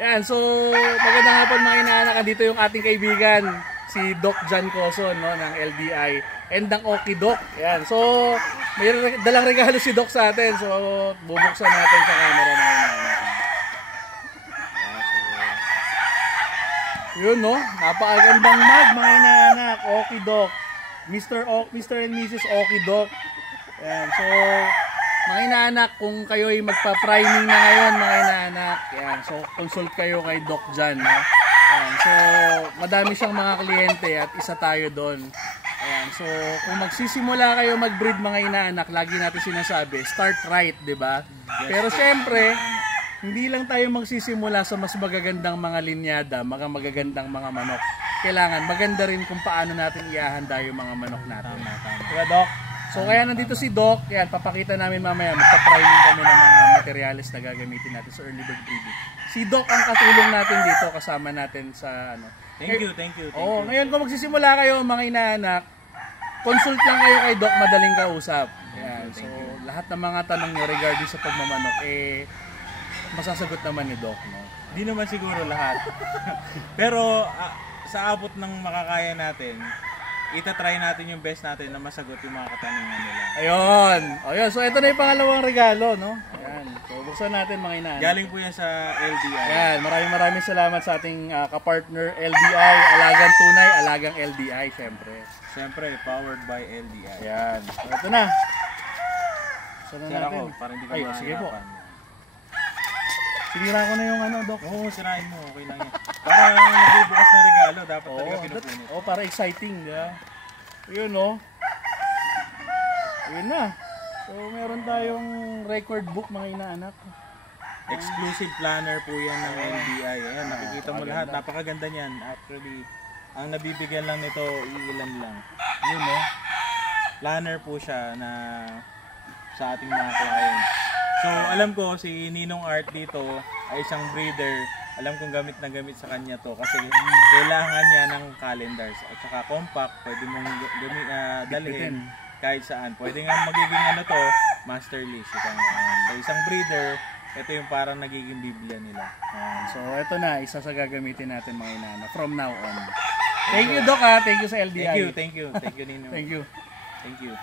Yan, so magandang hapon mga inaanak. Dito yung ating kaibigan, si Doc John Coson, no, ng LDI and ng Okie Doc. Yan, so may dalang regalo si Doc sa atin. So bubuksan natin sa camera mga inaanak. Yun, no, napakagandang mug mga inaanak. Okie Doc, Mr. and Mrs. Okie Doc. Yan, so mga inaanak, kung kayo ay magpa-priming na ngayon mga inaanak, yan, so consult kayo kay Doc John, no? Yan, so madami siyang mga kliyente at isa tayo doon. Ayan, so kung magsisimula kayo mag-breed mga inaanak, lagi natin sinasabi, start right, 'di ba? Pero syempre, hindi lang tayo magsisimula sa mas magagandang mga linyada, mga magagandang mga manok. Kailangan maganda rin kung paano natin ihahanda yung mga manok natin. Diba, Doc? So kaya nandito si Doc, yan, papakita namin mamaya, magpa-priming kami ng mga materials na gagamitin natin sa early bird breeding. Si Doc ang katulong natin dito, kasama natin sa ano. Thank you. Ngayon kung magsisimula kayo mga inaanak, consult lang kayo kay Doc, madaling kausap. Yan, so lahat ng mga tanong nyo regarding sa pagmamanok, masasagot naman ni Doc, no? Di naman siguro lahat. Pero sa abot ng makakaya natin, itatry natin yung best natin na masagot yung mga katanungan nila. Ayun. So ito na yung pangalawang regalo, no? Ayan. So buksan natin mga inaanak. Galing po yan sa LDI. Ayan, maraming salamat sa ating kapartner LDI, Alagang Tunay, Alagang LDI, syempre. Powered by LDI. Ayan. So ito na. Sira ko, para hindi ka mahirapan. Sige po. Sinira ko na yung ano, Doc. Oo, sirain mo. Okay lang yan. Para nagbubukas ng regalo, dapat talaga pinupunit. Para exciting, di ba? Yun, no? Yun na. So, meron tayong record book, mga inaanak. Exclusive planner po yan ng LDI. Ayan, nakikita mo lahat. Napakaganda niyan. Actually, ang nabibigyan lang nito, iilan lang. Yun, no? Planner po siya na sa ating mga clients. So, alam ko, si Ninong Art dito ay isang breeder. Alam kong gamit na gamit sa kanya to kasi kailangan niya ng calendars. At saka compact, pwede mong dalhin kahit saan. Pwede nga magiging ano to, master list. So, isang breeder, ito yung parang nagiging biblia nila. So, ito na, isa sa gagamitin natin mga inaanak from now on. Thank you, Doc, ha? Thank you sa LDI. Thank you, Ninong. Thank you. Thank you.